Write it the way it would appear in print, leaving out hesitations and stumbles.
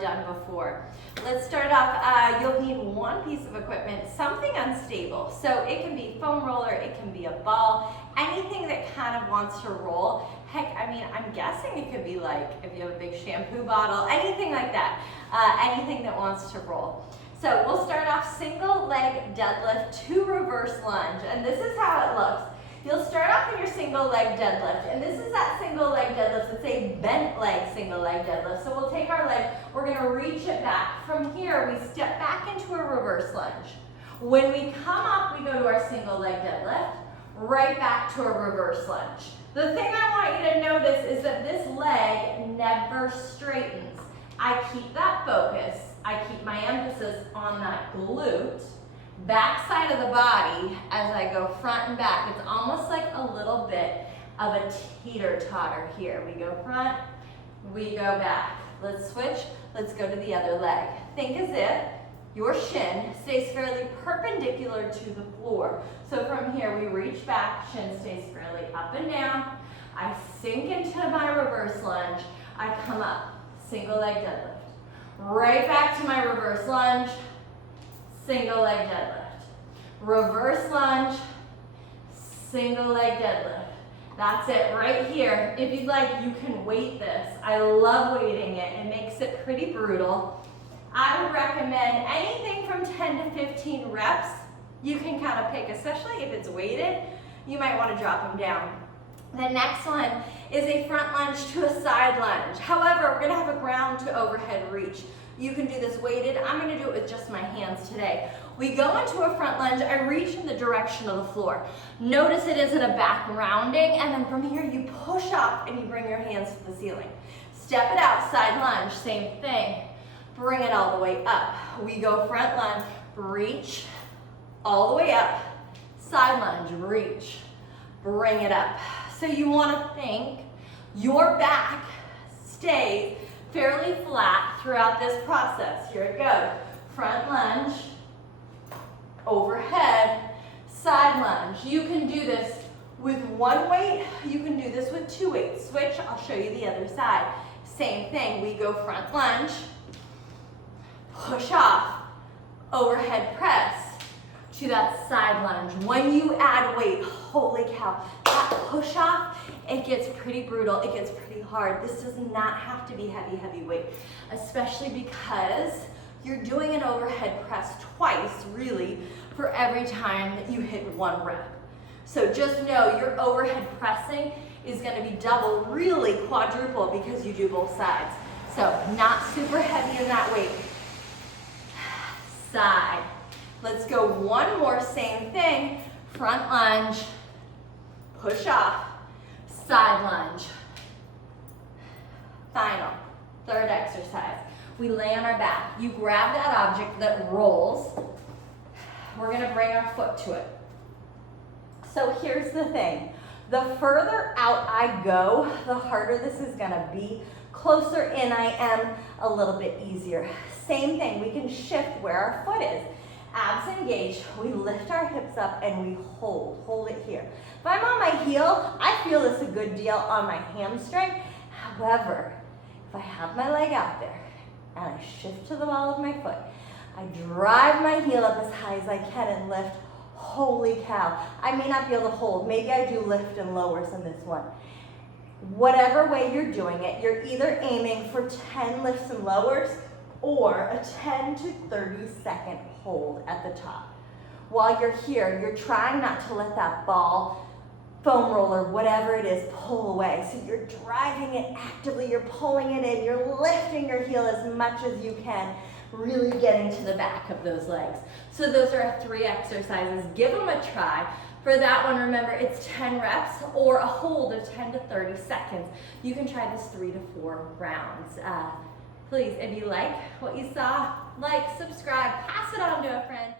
done before. Let's start off, you'll need one piece of equipment, something unstable. So it can be foam roller, it can be a ball, anything that kind of wants to roll. Heck, I mean, I'm guessing it could be like, if you have a big shampoo bottle, anything like that, anything that wants to roll. So we'll start off single leg deadlift to reverse lunge, and this is how it looks. You'll start off in your single leg deadlift, and this is that single leg deadlift. It's a bent leg single leg deadlift. So we'll take our leg, we're gonna reach it back. From here, we step back into a reverse lunge. When we come up, we go to our single leg deadlift, right back to a reverse lunge. The thing I want you to notice is that this leg never straightens. I keep that focus. I keep my emphasis on that glute. Back side of the body as I go front and back. It's almost like a little bit of a teeter-totter here. We go front, we go back. Let's switch, let's go to the other leg. Think as if your shin stays fairly perpendicular to the floor. So from here we reach back, shin stays fairly up and down. I sink into my reverse lunge, I come up, single leg deadlift. Right back to my reverse lunge, single leg deadlift. Reverse lunge, single leg deadlift. That's it right here. If you'd like, you can weight this. I love weighting it. It makes it pretty brutal. I would recommend anything from 10 to 15 reps. You can kind of pick, especially if it's weighted, you might want to drop them down. The next one is a front lunge to a side lunge. However, we're gonna have a ground to overhead reach. You can do this weighted. I'm gonna do it with just my hands today. We go into a front lunge, I reach in the direction of the floor. Notice it isn't a back rounding, and then from here you push up and you bring your hands to the ceiling. Step it out, side lunge, same thing. Bring it all the way up. We go front lunge, reach, all the way up. Side lunge, reach, bring it up. So you wanna think your back stays fairly flat throughout this process. Here it goes. Front lunge, overhead, side lunge. You can do this with one weight. You can do this with two weights. Switch, I'll show you the other side. Same thing, we go front lunge, push off, overhead press to that side lunge. When you add weight, holy cow, that push off, it gets pretty brutal, it gets pretty hard. This does not have to be heavy, heavy weight, especially because you're doing an overhead press twice, really, for every time that you hit one rep. So just know your overhead pressing is gonna be double, really quadruple, because you do both sides. So not super heavy in that weight. Side. Let's go one more, same thing. Front lunge, push off, side lunge. Final, third exercise. We lay on our back. You grab that object that rolls. We're gonna bring our foot to it. So here's the thing. The further out I go, the harder this is gonna be. Closer in I am, a little bit easier. Same thing, we can shift where our foot is. Abs engaged, we lift our hips up and we hold it here. If I'm on my heel, I feel this a good deal on my hamstring. However, if I have my leg out there and I shift to the ball of my foot, I drive my heel up as high as I can and lift, holy cow. I may not be able to hold, maybe I do lift and lowers in this one. Whatever way you're doing it, you're either aiming for 10 lifts and lowers or a 10 to 30 second hold at the top. While you're here, you're trying not to let that ball, foam roller, whatever it is, pull away. So you're driving it actively, you're pulling it in, you're lifting your heel as much as you can, really getting to the back of those legs. So those are our 3 exercises. Give them a try. For that one, remember, it's 10 reps or a hold of 10 to 30 seconds. You can try this 3 to 4 rounds. Please, if you like what you saw, like, subscribe, pass it on to a friend.